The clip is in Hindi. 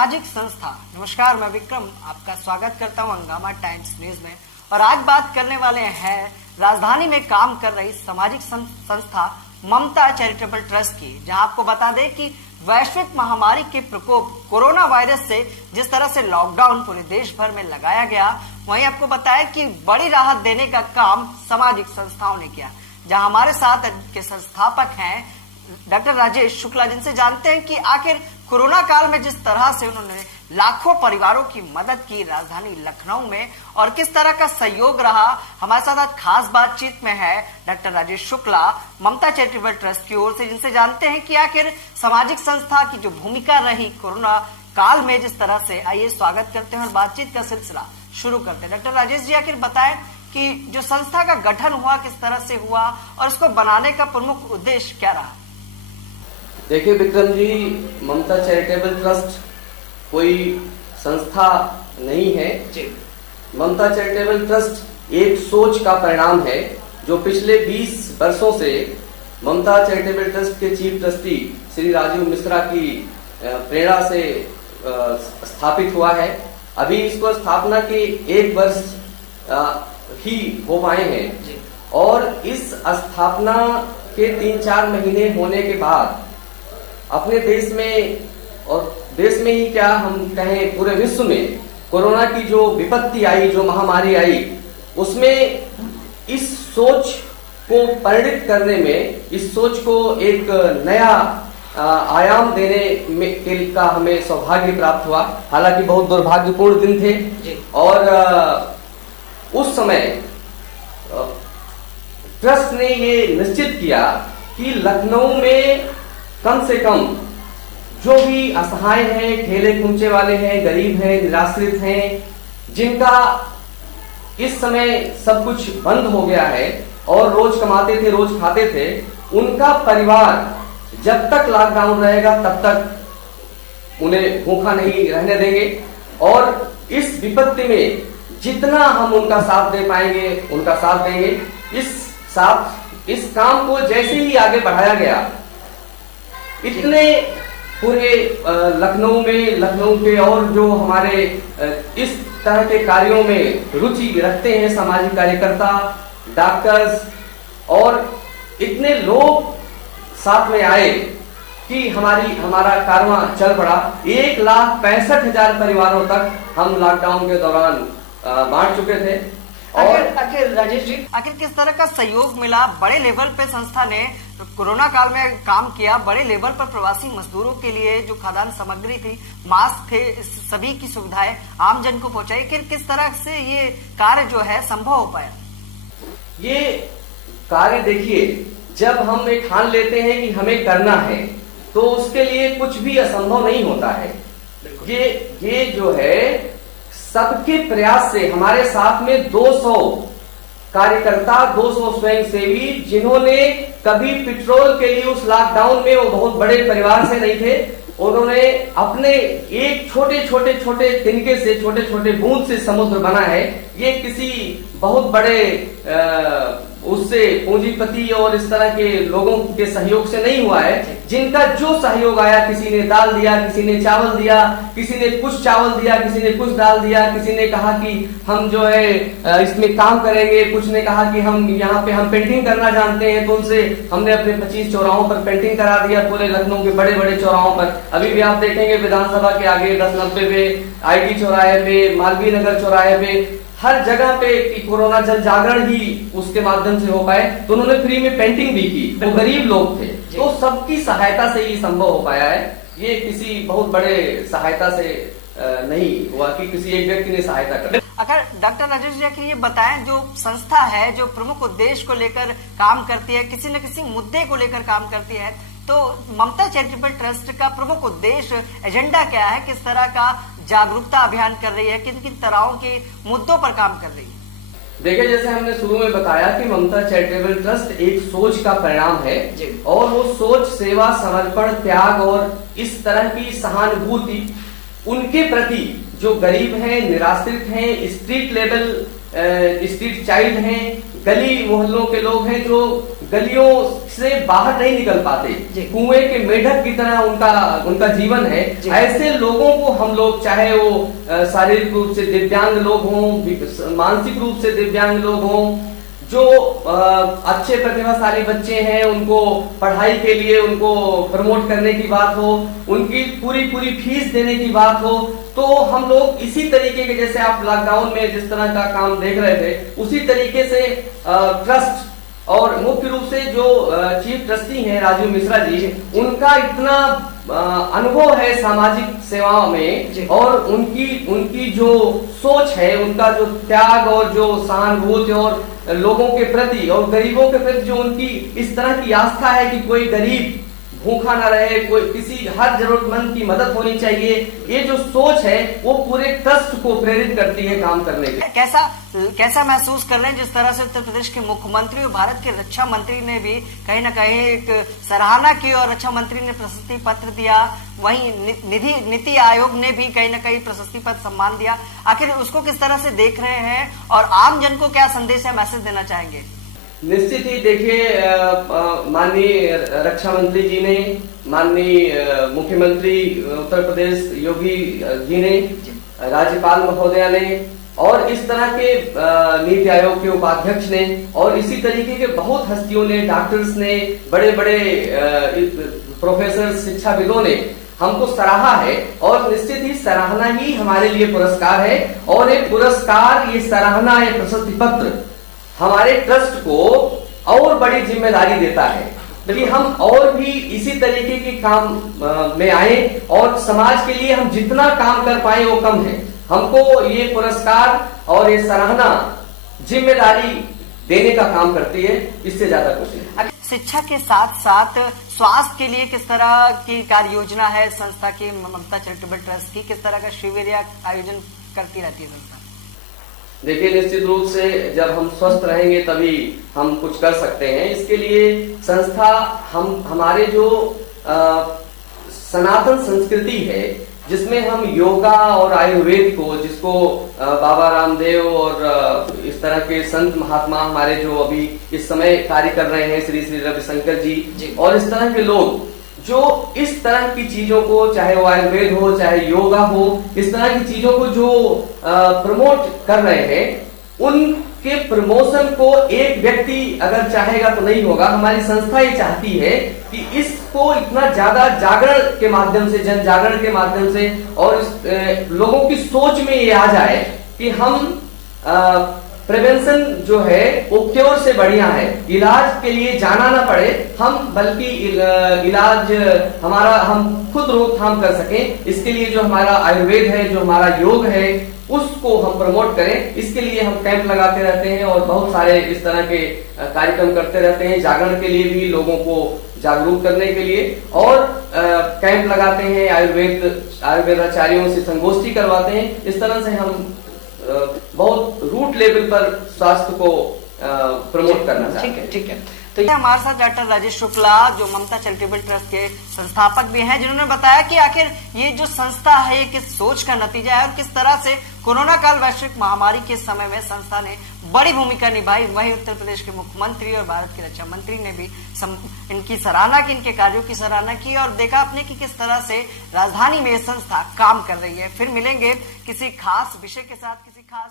सामाजिक संस्था। नमस्कार, मैं विक्रम आपका स्वागत करता हूं हंगामा टाइम्स न्यूज में। और आज बात करने वाले हैं राजधानी में काम कर रही सामाजिक संस्था ममता चैरिटेबल ट्रस्ट की, जहां आपको बता दें कि वैश्विक महामारी के प्रकोप कोरोना वायरस से जिस तरह से लॉकडाउन पूरे देश भर में लगाया गया, वहीं आपको बताया कि बड़ी राहत देने का काम सामाजिक संस्थाओं ने किया। जहां हमारे साथ के संस्थापक हैं डॉक्टर राजेश शुक्ला, जिनसे जानते हैं कि आखिर कोरोना काल में जिस तरह से उन्होंने लाखों परिवारों की मदद की राजधानी लखनऊ में और किस तरह का सहयोग रहा। हमारे साथ आज खास बातचीत में है डॉक्टर राजेश शुक्ला ममता चैरिटेबल ट्रस्ट की ओर से, जिनसे जानते हैं कि आखिर सामाजिक संस्था की जो भूमिका रही कोरोना काल में जिस तरह से। आइए स्वागत करते हैं और बातचीत का सिलसिला शुरू करते हैं। डॉक्टर राजेश जी, आखिर बताएं कि जो संस्था का गठन हुआ किस तरह से हुआ और उसको बनाने का प्रमुख उद्देश्य क्या रहा। देखिए विक्रम जी, ममता चैरिटेबल ट्रस्ट कोई संस्था नहीं है जी। ममता चैरिटेबल ट्रस्ट एक सोच का परिणाम है जो पिछले 20 वर्षों से ममता चैरिटेबल ट्रस्ट के चीफ ट्रस्टी श्री राजीव मिश्रा की प्रेरणा से स्थापित हुआ है। अभी इसको स्थापना के 1 वर्ष ही हो पाए हैं और इस स्थापना के 3-4 महीने होने के बाद अपने देश में और देश में ही क्या हम कहें पूरे विश्व में कोरोना की जो विपत्ति आई, जो महामारी आई, उसमें इस सोच को परिणित करने में, इस सोच को एक नया आयाम देने का हमें सौभाग्य प्राप्त हुआ। हालांकि बहुत दुर्भाग्यपूर्ण दिन थे और उस समय ट्रस्ट ने ये निश्चित किया कि लखनऊ में कम से कम जो भी असहाय हैं, ठेले कुंचे वाले हैं, गरीब हैं, निराश्रित हैं, जिनका इस समय सब कुछ बंद हो गया है और रोज कमाते थे, रोज खाते थे, उनका परिवार जब तक लॉकडाउन रहेगा तब तक उन्हें भूखा नहीं रहने देंगे और इस विपत्ति में जितना हम उनका साथ दे पाएंगे उनका साथ देंगे। इस काम को जैसे ही आगे बढ़ाया गया, इतने पूरे लखनऊ के और जो हमारे इस तरह के कार्यों में रुचि रखते हैं सामाजिक कार्यकर्ता, डॉक्टर्स, और इतने लोग साथ में आए कि हमारा कारवां चल पड़ा। 1,65,000 परिवारों तक हम लॉकडाउन के दौरान बांट चुके थे। और आखिर राजेश जी, आखिर किस तरह का सहयोग मिला? बड़े लेवल पे संस्था ने कोरोना काल में काम किया, बड़े लेवल पर प्रवासी मजदूरों के लिए जो खाद्यान्न सामग्री थी, मास्क थे, सभी की सुविधाएं आम जन को पहुंचाई। किस तरह से ये कार्य जो है संभव हो पाया? ये कार्य देखिए, जब हम एक ठान लेते हैं कि हमें करना है तो उसके लिए कुछ भी असंभव नहीं होता है। ये जो है सबके प्रयास से हमारे साथ में 200 कार्यकर्ता, 200 स्वयंसेवी, जिन्होंने कभी पेट्रोल के लिए उस लॉकडाउन में, वो बहुत बड़े परिवार से नहीं थे, उन्होंने अपने एक छोटे तिनके से, छोटे बूंद से समुद्र बना है। ये किसी बहुत बड़े उससे पूंजीपति और इस तरह के लोगों के सहयोग से नहीं हुआ है। जिनका जो सहयोग आया, किसी ने दाल दिया, किसी ने चावल दिया, किसी ने कुछ चावल दिया, किसी ने कुछ दाल दिया, किसी ने कहा कि हम जो है इसमें काम करेंगे, कुछ ने कहा कि हम यहाँ पे हम पेंटिंग करना जानते हैं, तो उनसे हमने अपने 25 चौराहों पर पेंटिंग करा दिया, पूरे लखनऊ के बड़े चौराहों पर। अभी भी आप देखेंगे विधानसभा के आगे 1090 पे, IT चौराहे पे, मालवीय नगर चौराहे पे, हर जगह पे कि कोरोना जन जागरण ही उसके माध्यम से हो पाए, तो उन्होंने फ्री में पेंटिंग भी की। वो गरीब लोग थे, तो सबकी सहायता से ही संभव हो पाया है। ये किसी बहुत बड़े सहायता से नहीं हुआ कि किसी एक व्यक्ति ने सहायता कर। अगर डॉक्टर राजेश जी ये बताएं, जो संस्था है जो प्रमुख उद्देश्य को लेकर काम करती है, किसी न किसी मुद्दे को लेकर काम करती है, तो ममता चैरिटेबल ट्रस्ट का प्रमुख उद्देश्य, एजेंडा क्या है? किस तरह का जागरूकता अभियान कर रही है? किन किन तरह के मुद्दों पर काम कर रही है? देखिए, जैसे हमने शुरू में बताया कि ममता चैरिटेबल ट्रस्ट एक सोच का परिणाम है और वो सोच सेवा, समर्पण, त्याग और इस तरह की सहानुभूति उनके प्रति जो गरीब हैं, निराश्रित हैं, स्ट्रीट चाइल्ड हैं, गली मोहल्लों के लोग हैं जो गलियों से बाहर नहीं निकल पाते, कुएं के मेढक की तरह उनका जीवन है। ऐसे लोगों को हम लोग, चाहे वो शारीरिक रूप से दिव्यांग लोग हों, मानसिक रूप से दिव्यांग लोग हों, जो अच्छे प्रतिभाशाली बच्चे हैं, उनको पढ़ाई के लिए उनको प्रमोट करने की बात हो, उनकी पूरी फीस देने की बात हो, तो हम लोग इसी तरीके के, जैसे आप लॉकडाउन में जिस तरह का काम देख रहे थे, उसी तरीके से ट्रस्ट और मुख्य रूप से जो चीफ ट्रस्टी हैं राजू मिश्रा जी, उनका इतना अनुभव है सामाजिक सेवाओं में, और उनकी जो सोच है, उनका जो त्याग और जो सहानुभूति और लोगों के प्रति और गरीबों के प्रति जो उनकी इस तरह की आस्था है कि कोई गरीब भूखा ना रहे, कोई किसी हर जरूरतमंद की मदद होनी चाहिए, ये जो सोच है वो पूरे ट्रस्ट को प्रेरित करती है काम करने के। कैसा महसूस कर रहे हैं जिस तरह से उत्तर प्रदेश के मुख्यमंत्री और भारत के रक्षा मंत्री ने भी कहीं ना कहीं एक सराहना की और रक्षा मंत्री ने प्रशस्ति पत्र दिया, वहीं नीति आयोग ने भी कहीं ना कहीं प्रशस्ति पत्र सम्मान दिया, आखिर उसको किस तरह से देख रहे हैं और आम जन को क्या संदेश या मैसेज देना चाहेंगे? निश्चित ही देखिए, माननीय रक्षा मंत्री जी ने, माननीय मुख्यमंत्री उत्तर प्रदेश योगी जी ने, राज्यपाल महोदया ने और इस तरह के नीति आयोग के उपाध्यक्ष ने और इसी तरीके के बहुत हस्तियों ने, डॉक्टर्स ने, बड़े बड़े प्रोफेसर, शिक्षाविदों ने हमको सराहा है। और निश्चित ही सराहना ही हमारे लिए पुरस्कार है, और ये पुरस्कार, ये सराहना, ये प्रशस्ति पत्र हमारे ट्रस्ट को और बड़ी जिम्मेदारी देता है कि हम और भी इसी तरीके के काम में आए, और समाज के लिए हम जितना काम कर पाए वो कम है। हमको ये पुरस्कार और ये सराहना जिम्मेदारी देने का काम करती है, इससे ज्यादा कुछ नहीं। शिक्षा के साथ साथ स्वास्थ्य के लिए किस तरह की कार्य योजना है संस्था की, ममता चैरिटेबल ट्रस्ट की? किस तरह का शिविर या आयोजन करती रहती है संस्था? देखिए, निश्चित रूप से जब हम स्वस्थ रहेंगे तभी हम कुछ कर सकते हैं। इसके लिए संस्था हमारे जो सनातन संस्कृति है, जिसमें हम योगा और आयुर्वेद को, जिसको बाबा रामदेव और इस तरह के संत महात्मा हमारे जो अभी इस समय कार्य कर रहे हैं, श्री श्री रविशंकर जी और इस तरह के लोग जो इस तरह की चीजों को, चाहे वो आयुर्वेद हो, चाहे योगा हो, इस तरह की चीजों को जो प्रमोट कर रहे हैं, उनके प्रमोशन को एक व्यक्ति अगर चाहेगा तो नहीं होगा। हमारी संस्था ये चाहती है कि इसको इतना ज्यादा जागरण के माध्यम से, जन जागरण के माध्यम से और लोगों की सोच में ये आ जाए कि हम प्रिवेंशन जो है वो क्योर से बढ़िया है, इलाज के लिए जाना ना पड़े, हम बल्कि इलाज हमारा हम खुद रोकथाम कर सकें। इसके लिए जो हमारा आयुर्वेद है, जो हमारा योग है, उसको हम प्रमोट करें। इसके लिए हम कैंप लगाते रहते हैं और बहुत सारे इस तरह के कार्यक्रम करते रहते हैं, जागरण के लिए भी, लोगों को जागरूक करने के लिए, और कैंप लगाते हैं, आयुर्वेद आचार्यों से संगोष्ठी करवाते हैं। इस तरह से हम बहुत रूट लेवल पर स्वास्थ्य को प्रमोट करना चाहते हैं। ठीक है। तो ये हमारे साथ डॉक्टर राजेश शुक्ला, जो ममता चैरिटेबल ट्रस्ट के संस्थापक भी हैं, जिन्होंने बताया कि आखिर ये जो संस्था है ये किस सोच का नतीजा है और किस तरह से कोरोना काल वैश्विक महामारी के समय में संस्था ने बड़ी भूमिका निभाई। वहीं उत्तर प्रदेश के मुख्यमंत्री और भारत के रक्षा मंत्री ने भी इनकी सराहना की, इनके कार्यों की सराहना की और देखा आपने कि किस तरह से राजधानी में ये संस्था काम कर रही है। फिर मिलेंगे किसी खास विषय के साथ, किसी खास